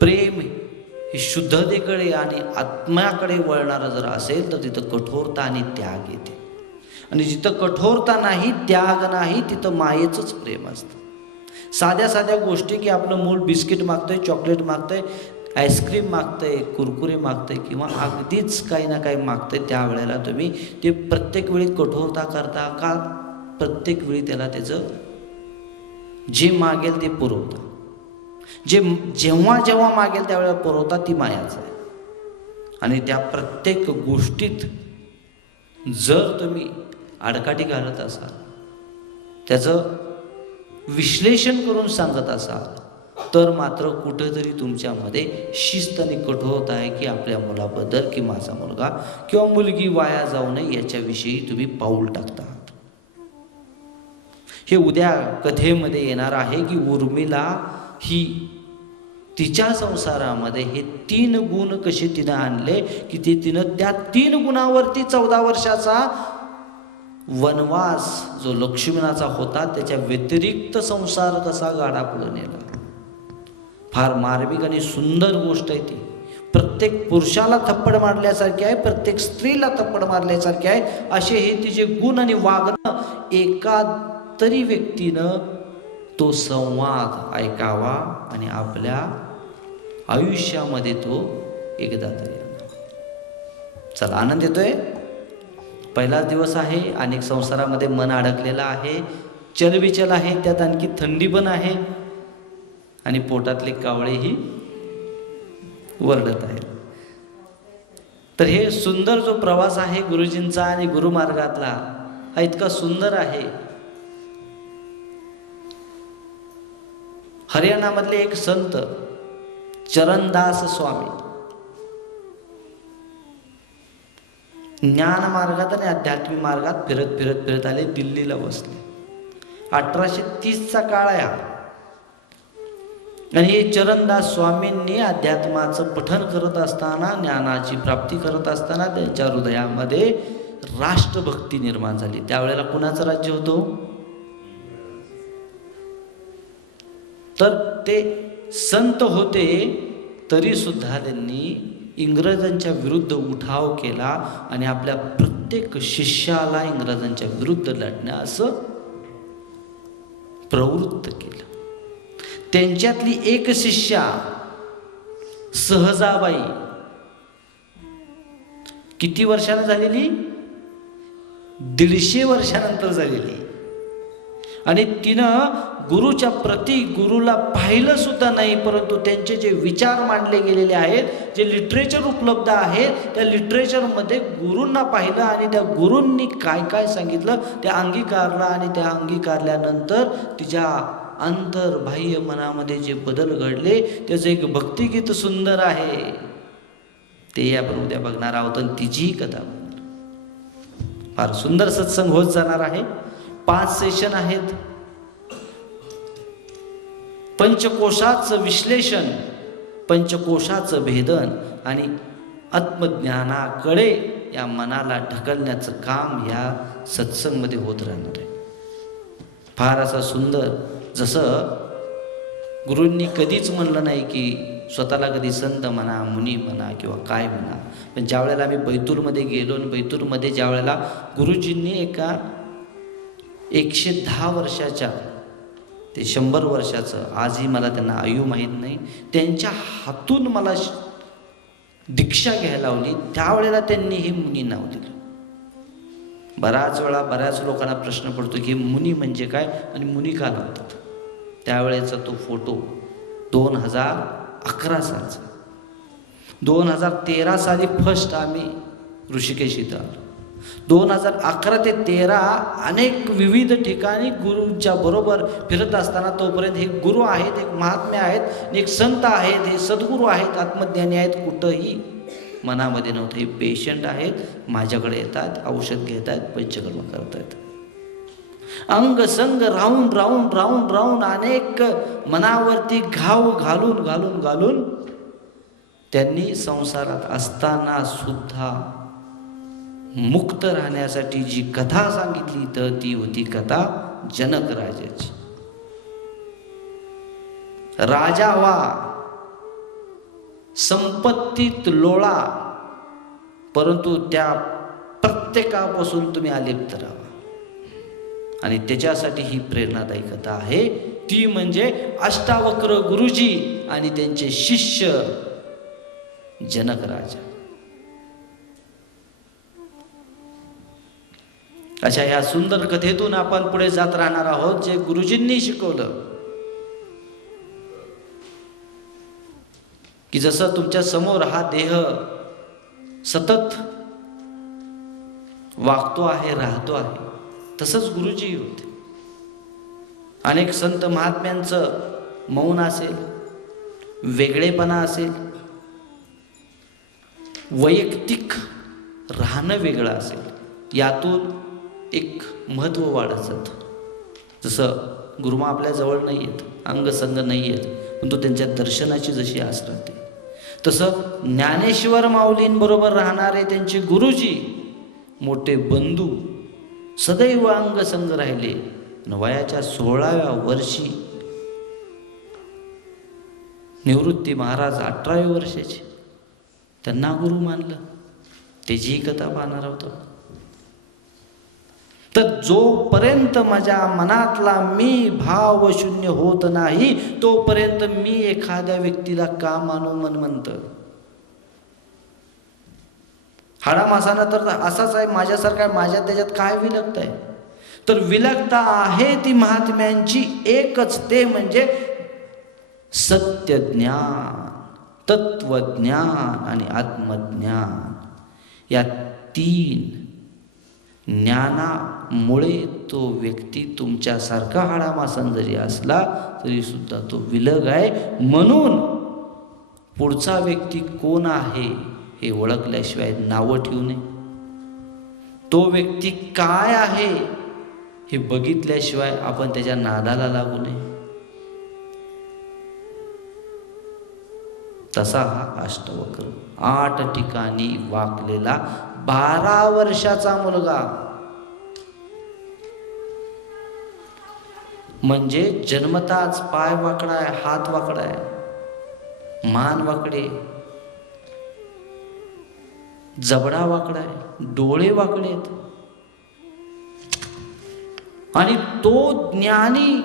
प्रेम हे शुद्धतेकडे आणि आत्म्याकडे वळणारं जर असेल तर तिथं कठोरता आणि त्याग येते. आणि जिथं कठोरता नाही, त्याग नाही, तिथं मायेचंच प्रेम असतं. साध्या साध्या गोष्टी, की आपलं मूल बिस्किट मागतंय, चॉकलेट मागतंय, आईस्क्रीम मागतंय, कुरकुरे मागतंय किंवा अगदीच काही ना काही मागतंय, त्यावेळेला तुम्ही ते प्रत्येक वेळी कठोरता करता का? प्रत्येक वेळी त्याला त्याचं जे मागेल ते पुरवता. जेव्हा जेव्हा मागेल त्यावेळेला पुरवता, ती मायाच आहे. आणि त्या प्रत्येक गोष्टीत जर तुम्ही आडकाठी घालत असाल, त्याचं विश्लेषण करून सांगत असाल, तर मात्र कुठेतरी तुमच्यामध्ये शिस्त आणि कठोरता आहे, की आपल्या मुलाबद्दल, की माझा मुलगा किंवा मुलगी वाया जाऊ नये याच्याविषयी तुम्ही पाऊल टाकता. हे उद्या कथेमध्ये येणार आहे, की उर्मिला ही तिच्या संसारामध्ये हे 3 गुण कसे तिनं आणले, की तिनं त्या 3 गुणावरती 14 वर्षाचा वनवास जो लक्ष्मणाचा होता त्याच्या व्यतिरिक्त संसार कसा गाडा पुढे नेला. फार मार्मिक आणि सुंदर गोष्ट आहे ती. प्रत्येक पुरुषाला थप्पड मारल्यासारखी आहे, प्रत्येक स्त्रीला थप्पड मारल्यासारखे आहे. असे हे तिचे गुण आणि वागणं, एका तरी व्यक्तीनं तो संवाद ऐकावा आणि आपल्या आयुष्यामध्ये तो एकदा तरी आणावा. चला, आनंद येतोय. पहिलाच दिवस आहे, अनेक संसारामध्ये मन अडकलेलं आहे, चलबिचल आहे, त्यात आणखी थंडी पण आहे आणि पोटातले कावळेही वरडत आहेत. तर हे सुंदर जो प्रवास आहे गुरुजींचा आणि गुरुमार्गातला, हा इतका सुंदर आहे. हरियाणामधले एक संत चरणदास स्वामी ज्ञान मार्गात आणि आध्यात्मिक मार्गात फिरत फिरत फिरत आले, दिल्लीला बसले. 1830चा काळ आहे हा. आणि हे चरणदास स्वामींनी अध्यात्माचं पठण करत असताना, ज्ञानाची प्राप्ती करत असताना त्यांच्या हृदयामध्ये राष्ट्रभक्ती निर्माण झाली. त्यावेळेला कुणाचं राज्य होतं? तर ते संत होते, तरी सुद्धा त्यांनी इंग्रजांच्या विरुद्ध उठाव केला आणि आपल्या प्रत्येक शिष्याला इंग्रजांच्या विरुद्ध लढण्यास प्रवृत्त केलं. त्यांच्यातली एक शिष्या सहजाबाई किती वर्षानं झालेली? 150 वर्षानंतर झालेली. आणि तिनं गुरुच्या प्रती, गुरुला पाहिलं सुद्धा नाही, परंतु त्यांचे जे विचार मांडले गेलेले आहेत, जे लिटरेचर उपलब्ध आहेत, त्या लिटरेचरमध्ये गुरूंना पाहिलं आणि त्या गुरूंनी काय काय सांगितलं ते अंगीकारलं. आणि त्या अंगीकारल्यानंतर तिच्या अंतर्बाह्य मनामध्ये जे बदल घडले, त्याचं एक भक्तिगीत सुंदर आहे, ते आपण उद्या बघणार आहोत. आणि तिचीही कथा फार सुंदर सत्संग होत जाणार आहे. 5 सेशन आहेत. पंचकोशाचं विश्लेषण, पंचकोशाचं भेदन आणि आत्मज्ञानाकडे या मनाला ढकलण्याचं काम या सत्संगमध्ये होत राहणार आहे. फार असा सुंदर, जसं गुरूंनी कधीच म्हणलं नाही की स्वतःला कधी संत म्हणा, मुनी म्हणा किंवा काय म्हणा. पण ज्या वेळेला आम्ही बैतूलमध्ये गेलो आणि बैतूलमध्ये ज्या वेळेला गुरुजींनी एका 110 वर्षाच्या ते 100 वर्षाचं, आजही मला त्यांना आयु माहीत नाही, त्यांच्या हातून मला दीक्षा घ्यायला लावली, त्यावेळेला त्यांनी हे मुनी नाव दिलं. बराच वेळा बऱ्याच लोकांना प्रश्न पडतो की मुनी म्हणजे काय आणि मुनी का लावतात. त्यावेळेचा तो फोटो 2011 सालचा. 2013 साली फर्स्ट आम्ही ऋषिकेश इथं आलो. 2011 ते 13 अनेक विविध ठिकाणी गुरूंच्या बरोबर फिरत असताना, तोपर्यंत हे गुरु आहेत, एक महात्मे आहेत, एक संत आहेत, हे सद्गुरू आहेत, आत्मज्ञानी आहेत, कुठंही मनामध्ये नव्हतं. हे पेशंट आहेत, माझ्याकडे येतात, औषध घेत आहेत, पंचकर्म करत आहेत. अंग संग राहून राहून राहून राहून अनेक मनावरती घाव घालून घालून घालून त्यांनी संसारात असताना सुद्धा मुक्त राहण्यासाठी जी कथा सांगितली, तर ती होती कथा जनक राजाची. राजा व्हा, संपत्तीत लोळा, परंतु त्या प्रत्येकापासून तुम्ही अलिप्त राहा. आणि त्याच्यासाठी ही प्रेरणादायी कथा आहे, ती म्हणजे अष्टावक्र गुरुजी आणि त्यांचे शिष्य जनक राजा. अशा ह्या सुंदर कथेतून आपण पुढे जात राहणार आहोत, जे गुरुजींनी शिकवलं की जसं तुमच्या समोर हा देह सतत वागतो आहे, राहतो आहे, तसंच गुरुजी होते. अनेक संत महात्म्यांचं मौन असेल, वेगळेपणा असेल, वैयक्तिक राहणं वेगळं असेल, यातून एक महत्त्व वाढत जातं. जसं गुरुमा आपल्या जवळ नाही आहेत, अंगसंग नाही आहेत, पण तो त्यांच्या दर्शनाची जशी आस राहते, तसं ज्ञानेश्वर माऊलींबरोबर राहणारे त्यांचे गुरुजी, मोठे बंधू सदैव अंगसंग राहिले. वयाच्या 16व्या वर्षी निवृत्ती महाराज 18व्या वर्षाचे, त्यांना गुरु मानलं. त्याची कथा पाहणार आहोत. तर जोपर्यंत माझ्या मनातला मी भाव शून्य होत नाही, तोपर्यंत मी एखाद्या व्यक्तीला का मानू म्हणतं. हाडामासाना तर असाच आहे, माझ्यासारखा आहे, माझ्या त्याच्यात काय विलगत आहे. तर विलगता आहे ती महात्म्यांची एकच, ते म्हणजे सत्यज्ञान, तत्वज्ञान आणि आत्मज्ञान. या 3 ज्ञानामुळे तो व्यक्ती तुमच्यासारखा हाडामासन जरी असला तरी सुद्धा तो विलग आहे. म्हणून पुढचा व्यक्ती कोण आहे हे ओळखल्याशिवाय नावं ठेवू नये. तो व्यक्ती काय आहे हे बघितल्याशिवाय आपण त्याच्या नादाला लागू नये. तसा हा अष्टवक्र 8 ठिकाणी वाकलेला 12 वर्षाचा मुलगा, म्हणजे जन्मताच पाय वाकडा आहे, हात वाकडा आहे, मान वाकडे, जबडा वाकडा आहे, डोळे वाकडे आहेत. आणि तो ज्ञानी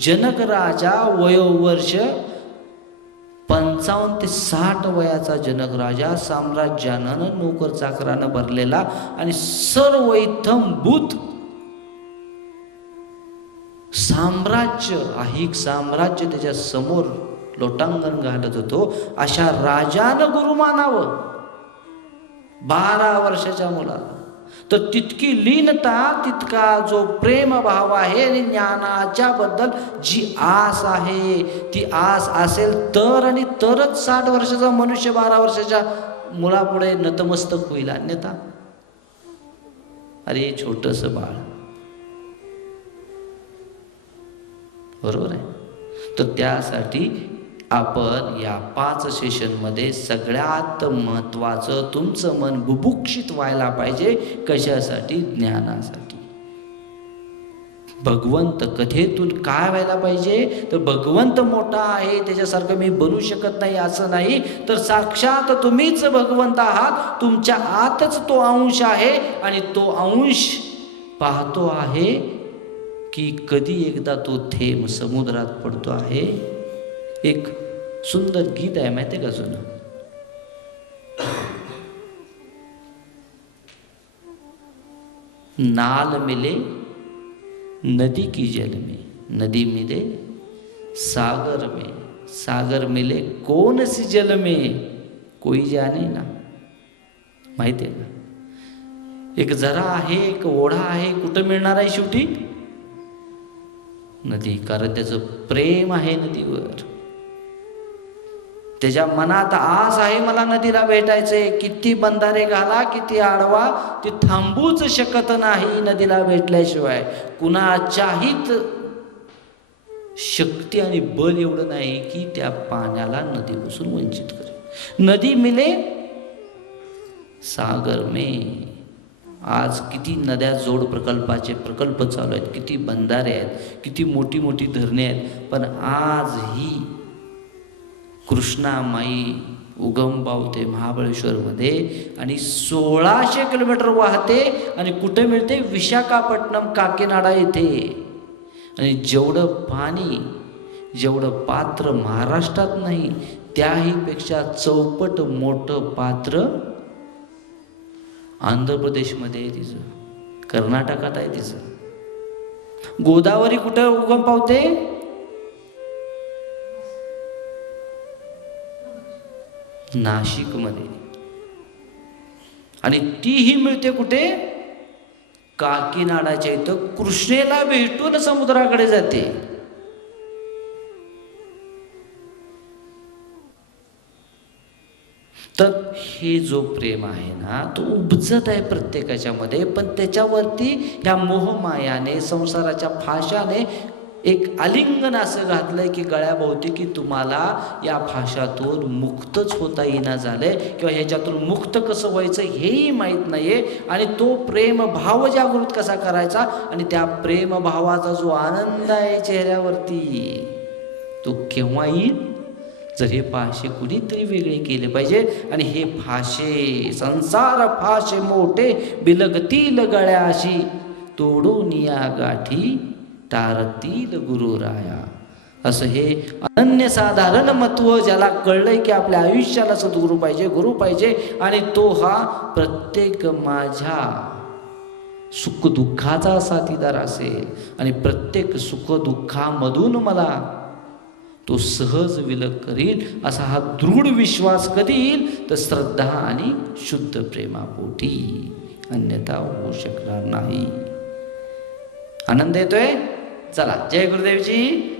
जनक राजा वयोवर्ष 55 ते 60 वयाचा जनक राजा, साम्राज्यानं नोकर चाकरानं भरलेला आणि सर्व इत्थंभूत साम्राज्य, अहिक साम्राज्य त्याच्या समोर लोटांगण घालत होतो, अशा राजानं गुरु मानावं 12 वर्षाच्या मुलाला. तर तितकी लीनता, तितका जो प्रेमभाव आहे आणि ज्ञानाच्या बद्दल जी आस आहे, ती आस असेल तर आणि तरच 60 वर्षाचा मनुष्य 12 वर्षाच्या मुलापुढे नतमस्तक होईल. अन्यथा अरे छोटस बाळ, बरोबर आहे. तर त्यासाठी आपण या 5 सेशनमध्ये सगळ्यात महत्त्वाचं तुमचं मन बुभुक्षित व्हायला पाहिजे. कशासाठी? ज्ञानासाठी. भगवंत कथेतून काय व्हायला पाहिजे? तर भगवंत मोठा आहे, त्याच्यासारखं मी बनू शकत नाही असं नाही, तर साक्षात तुम्हीच भगवंत आहात. तुमच्या आतच तो अंश आहे आणि तो अंश पाहतो आहे की कधी एकदा तो थेंब समुद्रात पडतो आहे. एक सुंदर गीत आहे, माहिती आहे का जुनं? नाल मिले नदी की जल में, नदी मिले सागर में, सागर मिले कौन सी जल में, कोई जाने ना. माहिती आहे का? एक झरा आहे, एक ओढा आहे, कुठं मिळणार आहे शेवटी? नदी. कारण त्याचं प्रेम आहे नदीवर, त्याच्या मनात आस आहे मला नदीला भेटायचंय. किती बंधारे घाला, किती आडवा, ती थांबूच शकत नाही नदीला भेटल्याशिवाय. कुणाच्याहीत शक्ती आणि बल एवढं नाही की त्या पाण्याला नदीपासून वंचित करे. नदी मिले सागर में. आज किती नद्या जोड प्रकल्पाचे प्रकल्प चालू आहेत, किती बंधारे आहेत, किती मोठी मोठी धरणे आहेत, पण आजही कृष्णामाई उगम पावते महाबळेश्वरमध्ये आणि 1600 किलोमीटर वाहते आणि कुठे मिळते? विशाखापट्टणम काकीनाडा येथे. आणि जेवढं पाणी, जेवढं पात्र महाराष्ट्रात नाही त्याही पेक्षा चौपट मोठं पात्र आंध्र प्रदेशमध्ये आहे तिचं, कर्नाटकात आहे तिचं. गोदावरी कुठं उगम पावते? नाशिकमध्ये. आणि तीही मिळते कुठे? काकीनाडाच्या इथं. कृष्णेला भेटून समुद्राकडे जाते. तर हे जो प्रेम आहे ना तो उपजत आहे प्रत्येकाच्या मध्ये, पण त्याच्यावरती ह्या मोहमायाने, संसाराच्या फाशाने एक आलिंगन असं घातलंय की गळ्याभोवती, की तुम्हाला या फाशातून मुक्तच होता येईना झालंय, किंवा ह्याच्यातून मुक्त कसं व्हायचं हेही माहीत नाहीये. आणि तो प्रेम भाव जागृत कसा करायचा, आणि त्या प्रेम भावाचा जो आनंद आहे चेहऱ्यावरती तो केव्हा येईल? जर हे फाशे कुणीतरी वेगळे केले पाहिजे. आणि हे फाशे, संसार फाशे मोठे बिलगतील गळ्याशी, तोडून या गाठी तारतील गुरुराया. असं हे अनन्यसाधारण महत्व ज्याला कळलंय की आपल्या आयुष्याला सद्गुरू पाहिजे, गुरु पाहिजे, आणि तो हा प्रत्येक माझ्या सुखदुःखाचा साथीदार असेल आणि प्रत्येक सुखदुःखामधून मला तो सहज विलग करील, असा हा दृढ विश्वास कधी येईल? तर श्रद्धा आणि शुद्ध प्रेमापोटी, अन्यथा होऊ शकणार नाही. आनंद येतोय? चला, जय गुरुदेवजी.